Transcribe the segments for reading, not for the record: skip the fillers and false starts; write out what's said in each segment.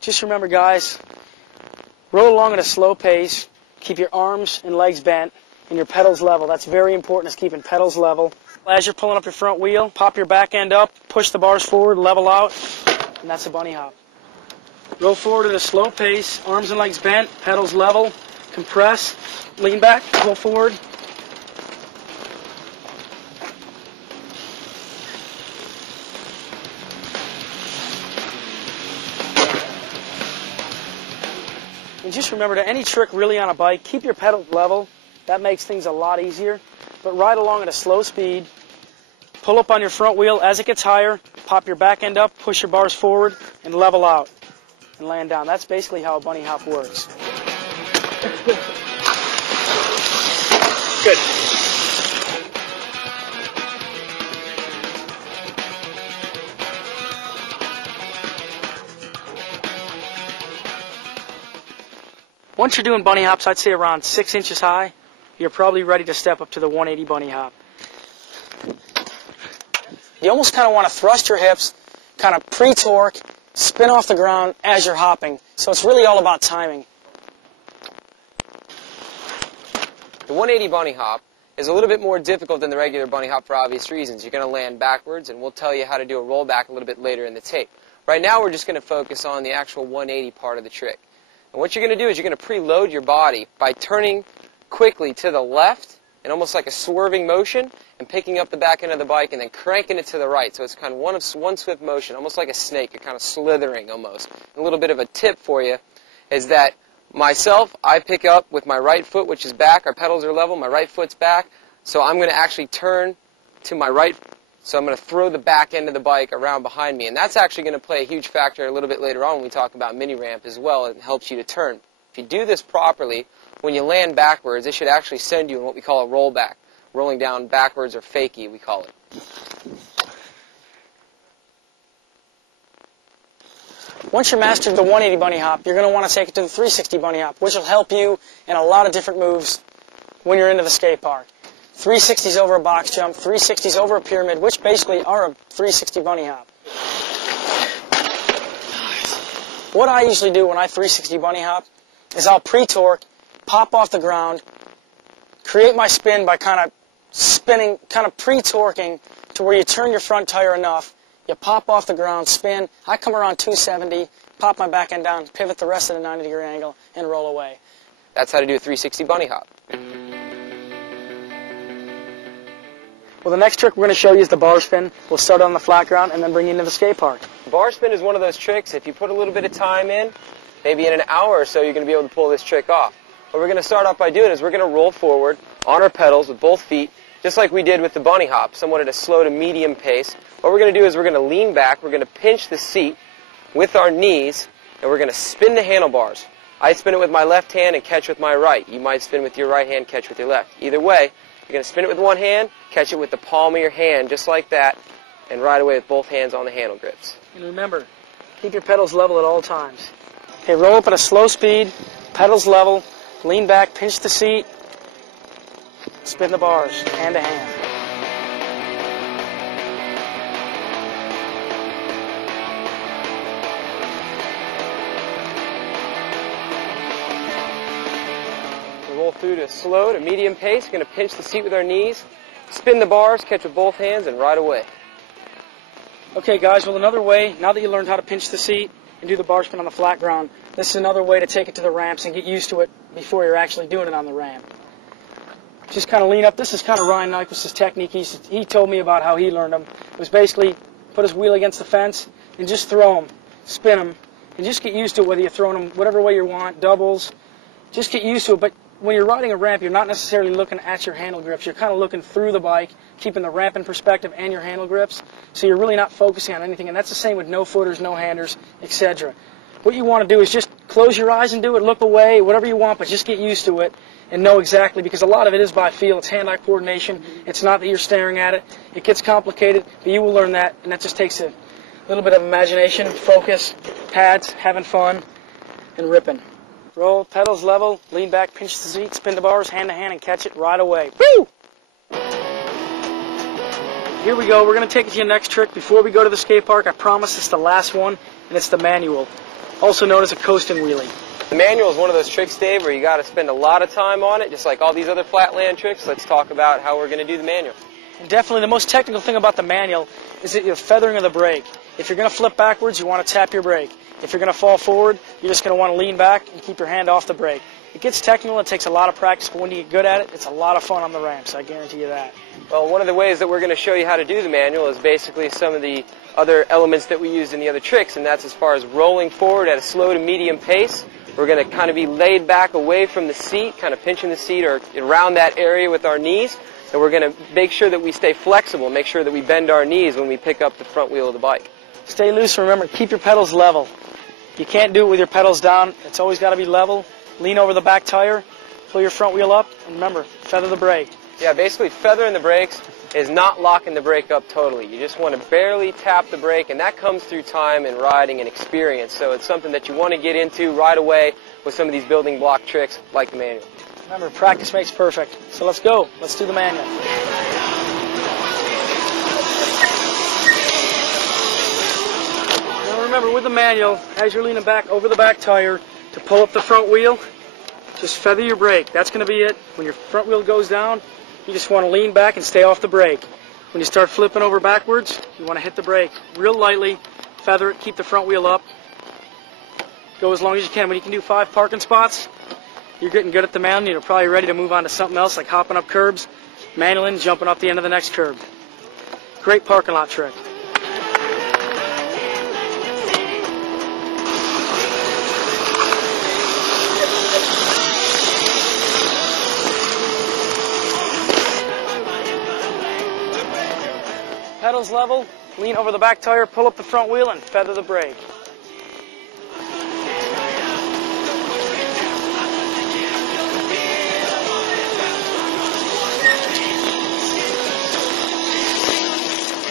Just remember, guys, roll along at a slow pace. Keep your arms and legs bent and your pedals level. That's very important, is keeping pedals level. As you're pulling up your front wheel, pop your back end up, push the bars forward, level out, and that's a bunny hop. Roll forward at a slow pace, arms and legs bent, pedals level, compress, lean back, pull forward. And just remember, to any trick really on a bike, keep your pedals level. That makes things a lot easier. But ride along at a slow speed. Pull up on your front wheel. As it gets higher, pop your back end up, push your bars forward, and level out and land down. That's basically how a bunny hop works. Good. Once you're doing bunny hops, I'd say around 6 inches high, you're probably ready to step up to the 180 bunny hop. You almost kind of want to thrust your hips, kind of pre-torque, spin off the ground as you're hopping. So it's really all about timing. The 180 bunny hop is a little bit more difficult than the regular bunny hop for obvious reasons. You're going to land backwards, and we'll tell you how to do a rollback a little bit later in the tape. Right now we're just going to focus on the actual 180 part of the trick. And what you're going to do is you're going to preload your body by turning quickly to the left in almost like a swerving motion and picking up the back end of the bike and then cranking it to the right. So it's kind of one swift motion, almost like a snake. You're kind of slithering almost. A little bit of a tip for you is that myself, I pick up with my right foot, which is back. Our pedals are level. My right foot's back. So I'm going to actually turn to my right. So I'm going to throw the back end of the bike around behind me. And that's actually going to play a huge factor a little bit later on when we talk about mini ramp as well. It helps you to turn. If you do this properly, when you land backwards, it should actually send you in what we call a rollback. Rolling down backwards, or fakie, we call it. Once you're mastered the 180 bunny hop, you're going to want to take it to the 360 bunny hop, which will help you in a lot of different moves when you're into the skate park. 360s over a box jump, 360s over a pyramid, which basically are a 360 bunny hop. What I usually do when I 360 bunny hop is I'll pre-torque, pop off the ground, create my spin by kind of spinning, kind of pre-torquing to where you turn your front tire enough, you pop off the ground, spin, I come around 270, pop my back end down, pivot the rest of the 90-degree angle, and roll away. That's how to do a 360 bunny hop. Well, the next trick we're going to show you is the bar spin. We'll start on the flat ground and then bring you into the skate park. Bar spin is one of those tricks, if you put a little bit of time in, maybe in an hour or so, you're going to be able to pull this trick off. What we're going to start off by doing is we're going to roll forward on our pedals with both feet, just like we did with the bunny hop, somewhat at a slow to medium pace. What we're going to do is we're going to lean back, we're going to pinch the seat with our knees, and we're going to spin the handlebars. I spin it with my left hand and catch with my right. You might spin with your right hand, catch with your left. Either way, you're going to spin it with one hand, catch it with the palm of your hand, just like that, and ride away with both hands on the handle grips. And remember, keep your pedals level at all times. Okay, roll up at a slow speed, pedals level, lean back, pinch the seat, spin the bars, hand to hand. Roll through to slow to medium pace. We're going to pinch the seat with our knees, spin the bars, catch with both hands, and ride away. Okay, guys, well, another way, now that you learned how to pinch the seat and do the bar spin on the flat ground, this is another way to take it to the ramps and get used to it before you're actually doing it on the ramp. Just kind of lean up. This is kind of Ryan Nyquist's technique. He told me about how he learned them. It was basically put his wheel against the fence and just throw them, spin them, and just get used to it, whether you're throwing them whatever way you want, doubles. Just get used to it. But when you're riding a ramp, you're not necessarily looking at your handle grips. You're kind of looking through the bike, keeping the ramp in perspective and your handle grips. So you're really not focusing on anything. And that's the same with no footers, no handers, etc. What you want to do is just close your eyes and do it, look away, whatever you want, but just get used to it and know exactly, because a lot of it is by feel. It's hand-eye coordination. It's not that you're staring at it. It gets complicated, but you will learn that, and that just takes a little bit of imagination, focus, pads, having fun, and ripping. Roll, pedals level, lean back, pinch the seat, spin the bars, hand to hand, and catch it right away. Woo! Here we go. We're going to take it to your next trick. Before we go to the skate park, I promise it's the last one, and it's the manual. also known as a coasting wheelie. The manual is one of those tricks, Dave, where you got to spend a lot of time on it, just like all these other flatland tricks. Let's talk about how we're going to do the manual. And definitely the most technical thing about the manual is that you're feathering of the brake. If you're going to flip backwards, you want to tap your brake. If you're going to fall forward, you're just going to want to lean back and keep your hand off the brake. It gets technical, it takes a lot of practice, but when you get good at it, it's a lot of fun on the ramps, I guarantee you that. Well, one of the ways that we're going to show you how to do the manual is basically some of the other elements that we used in the other tricks, and that's as far as rolling forward at a slow to medium pace. We're going to kind of be laid back away from the seat, kind of pinching the seat or around that area with our knees, and we're going to make sure that we stay flexible, make sure that we bend our knees when we pick up the front wheel of the bike. Stay loose, remember, keep your pedals level. You can't do it with your pedals down, it's always got to be level. Lean over the back tire, pull your front wheel up, and remember, feather the brake. Yeah, basically feathering the brakes is not locking the brake up totally. You just want to barely tap the brake, and that comes through time and riding and experience. So it's something that you want to get into right away with some of these building block tricks like the manual. Remember, practice makes perfect. So let's go. Let's do the manual. Now remember, with the manual, as you're leaning back over the back tire to pull up the front wheel, just feather your brake. That's going to be it. When your front wheel goes down, you just want to lean back and stay off the brake. When you start flipping over backwards, you want to hit the brake real lightly, feather it, keep the front wheel up. Go as long as you can. When you can do 5 parking spots, you're getting good at the manual. You're probably ready to move on to something else like hopping up curbs, manualing, jumping off the end of the next curb. Great parking lot trick. Pedals level, lean over the back tire, pull up the front wheel, and feather the brake.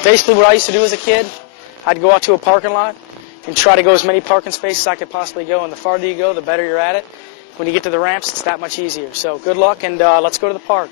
Basically what I used to do as a kid, I'd go out to a parking lot and try to go as many parking spaces as I could possibly go, and the farther you go, the better you're at it. When you get to the ramps, it's that much easier. So good luck, and let's go to the park.